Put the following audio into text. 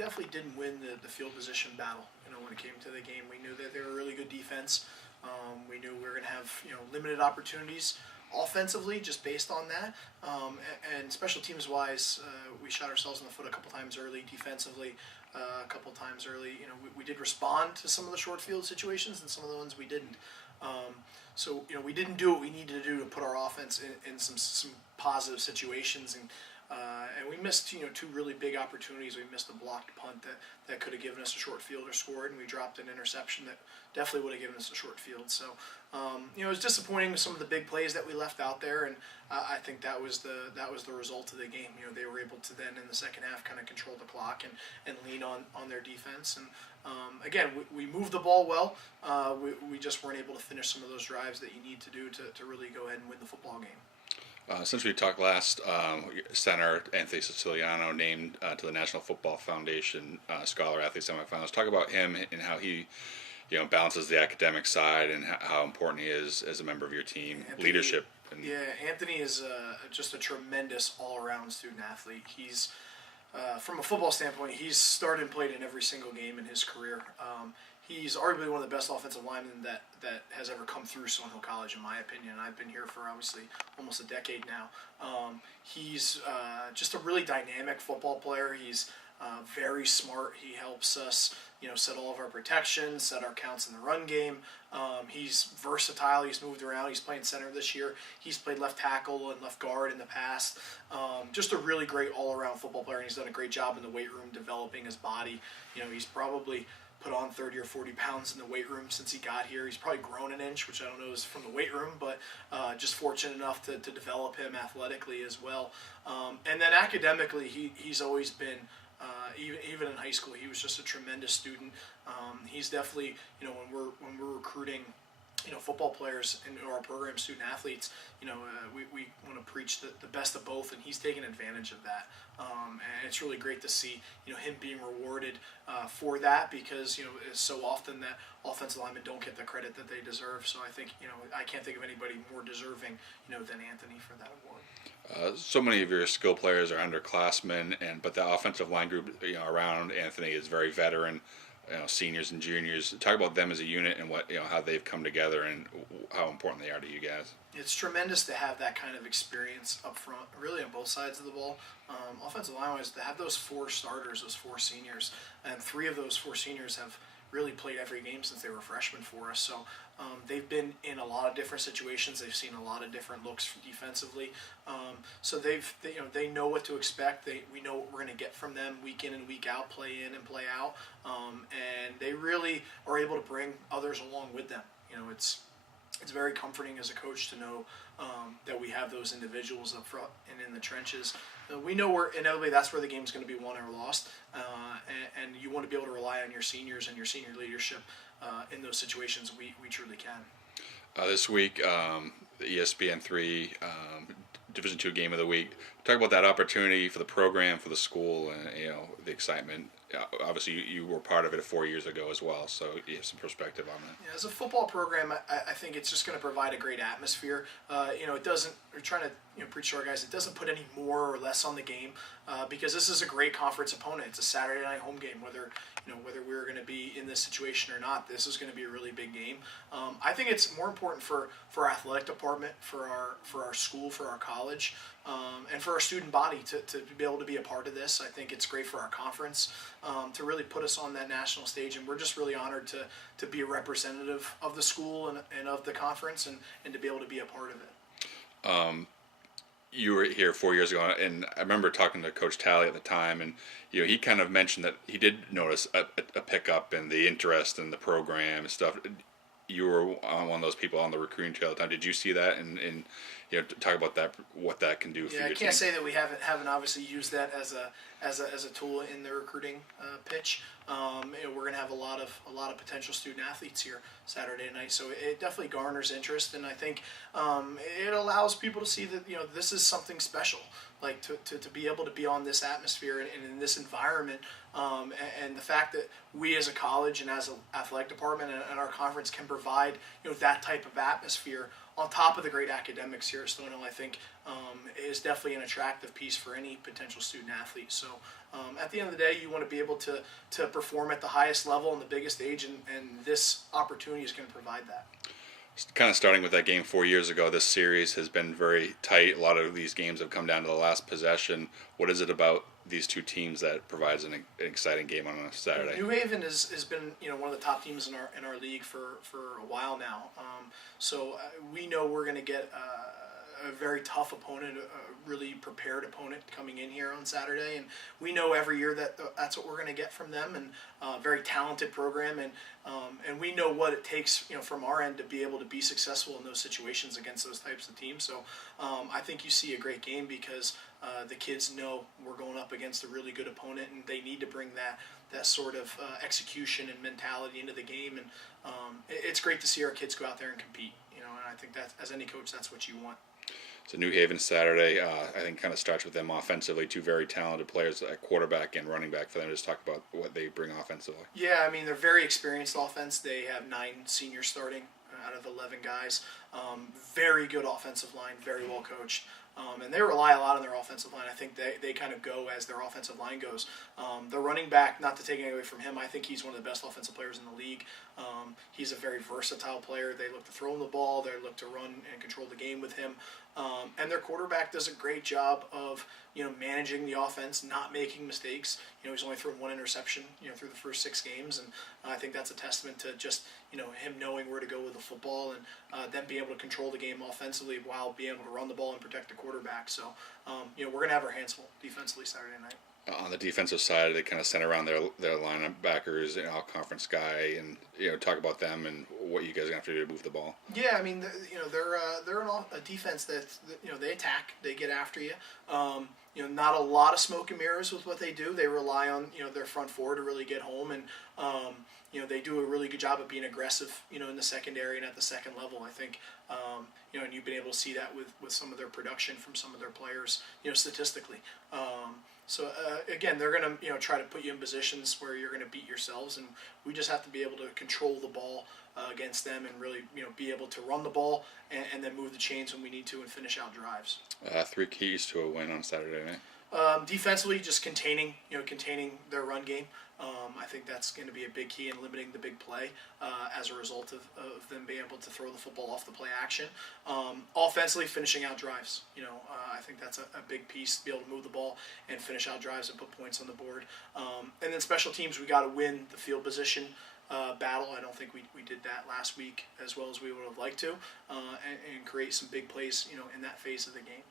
definitely didn't win the field position battle. When it came to the game, we knew that they were a really good defense. We knew we were going to have limited opportunities offensively just based on that. And special teams wise, we shot ourselves in the foot a couple times early. Defensively, a couple times early. We did respond to some of the short field situations and some of the ones we didn't. So we didn't do what we needed to do to put our offense in some positive situations, and we missed two really big opportunities. We missed a blocked punt that could have given us a short field or scored, and we dropped an interception that definitely would have given us a short field. So it was disappointing with some of the big plays that we left out there, and I think that was the result of the game. They were able to then in the second half kind of control the clock and lean on their defense. And again, we moved the ball well. We just weren't able to finish some of those drives that you need to do to really go ahead and win the football game. Since we talked last, center Anthony Siciliano named to the National Football Foundation Scholar Athlete Semifinals. Talk about him and how he, balances the academic side and how important he is as a member of your team, leadership. Anthony is just a tremendous all-around student athlete. He's from a football standpoint, he's started and played in every single game in his career. He's arguably one of the best offensive linemen that has ever come through Stonehill College, in my opinion. I've been here for obviously almost a decade now. He's just a really dynamic football player. He's very smart. He helps us, set all of our protections, set our counts in the run game. He's versatile. He's moved around. He's playing center this year. He's played left tackle and left guard in the past. Just a really great all-around football player, and he's done a great job in the weight room developing his body. He's probably put on 30 or 40 pounds in the weight room since he got here. He's probably grown an inch, which I don't know is from the weight room, but just fortunate enough to develop him athletically as well. And then academically, he's always been, even in high school, he was just a tremendous student. He's definitely, when we're recruiting football players into our program, student athletes, we want to preach the best of both, and he's taken advantage of that. And it's really great to see, him being rewarded for that, because, it's so often that offensive linemen don't get the credit that they deserve. So I think, I can't think of anybody more deserving, than Anthony for that award. So many of your skill players are underclassmen, but the offensive line group, around Anthony is very veteran. Seniors and juniors. Talk about them as a unit and what how they've come together and how important they are to you guys. It's tremendous to have that kind of experience up front, really on both sides of the ball. Offensive line-wise, to have those four starters, those four seniors, and three of those four seniors have really played every game since they were freshmen for us. So they've been in a lot of different situations. They've seen a lot of different looks defensively. So they know what to expect. We know what we're going to get from them week in and week out, play in and play out. And they really are able to bring others along with them. It's very comforting as a coach to know that we have those individuals up front and in the trenches. We know inevitably that's where the game's going to be won or lost, and you want to be able to rely on your seniors and your senior leadership in those situations. We truly can. This week, the ESPN 3 Division II Game of the Week. Talk about that opportunity for the program, for the school, and the excitement. Obviously, you were part of it 4 years ago as well, so you have some perspective on that. Yeah, as a football program, I think it's just going to provide a great atmosphere. It doesn't. We're trying to preach to our guys. It doesn't put any more or less on the game because this is a great conference opponent. It's a Saturday night home game. Whether we're going to be in this situation or not, this is going to be a really big game. I think it's more important for our athletic department, for our school, for our college, and for our student body to be able to be a part of this. I think it's great for our conference to really put us on that national stage, and we're just really honored to be a representative of the school and of the conference and to be able to be a part of it. You were here 4 years ago, and I remember talking to Coach Talley at the time, and he kind of mentioned that he did notice a pickup in the interest in the program and stuff. You were one of those people on the recruiting trail at the time. Did you see that and talk about that, what that can do for your team? I can't say that we haven't obviously used that as a tool in the recruiting pitch. We're going to have a lot of potential student athletes here Saturday night, so it definitely garners interest, and I think it allows people to see that this is something special, like to be able to be on this atmosphere and in this environment, and the fact that we as a college and as an athletic department and our conference can provide that type of atmosphere on top of the great academics here at Stonehill, I think is definitely an attractive piece for any potential student athlete. So at the end of the day, you want to be able to perform at the highest level and the biggest stage, and this opportunity is going to provide that. Kind of starting with that game 4 years ago, this series has been very tight. A lot of these games have come down to the last possession. What is it about these two teams that provides an exciting game on a Saturday? New Haven has been one of the top teams in our league for a while now. So we know we're going to get a very tough opponent, a really prepared opponent coming in here on Saturday, and we know every year that that's what we're going to get from them, and very talented program, and we know what it takes from our end to be able to be successful in those situations against those types of teams. So I think you see a great game because the kids know we're going up against a really good opponent, and they need to bring that sort of execution and mentality into the game, and it's great to see our kids go out there and compete. And I think that as any coach, that's what you want. So New Haven Saturday, I think kind of starts with them offensively. Two very talented players at quarterback and running back for them. Just talk about what they bring offensively. Yeah, I mean, they're very experienced offense. They have 9 seniors starting out of 11 guys. Very good offensive line, very well coached. And they rely a lot on their offensive line. I think they kind of go as their offensive line goes. The running back, not to take anything away from him, I think he's one of the best offensive players in the league. He's a very versatile player. They look to throw him the ball. They look to run and control the game with him. And their quarterback does a great job of managing the offense, not making mistakes. He's only thrown 1 interception through the first 6 games, and I think that's a testament to just him knowing where to go with the football, and them being able to control the game offensively while being able to run the ball and protect the quarterback. So we're going to have our hands full defensively Saturday night. On the defensive side, they kind of center around their linebackers, all conference guy, and talk about them and what you guys are going to have to do to move the ball. Yeah, I mean, they're a defense that they attack, they get after you. Not a lot of smoke and mirrors with what they do. They rely on their front four to really get home, and they do a really good job of being aggressive in the secondary and at the second level. I think and you've been able to see that with some of their production from some of their players statistically. So again, they're going to try to put you in positions where you're going to beat yourselves, and we just have to be able to control the ball against them, and really be able to run the ball and then move the chains when we need to and finish out drives. 3 keys to a win on Saturday night. Defensively, just containing their run game. I think that's going to be a big key in limiting the big play as a result of them being able to throw the football off the play action. Offensively, finishing out drives. I think that's a big piece, to be able to move the ball and finish out drives and put points on the board. And then special teams, we got to win the field position battle. I don't think we did that last week as well as we would have liked to, and create some big plays in that phase of the game.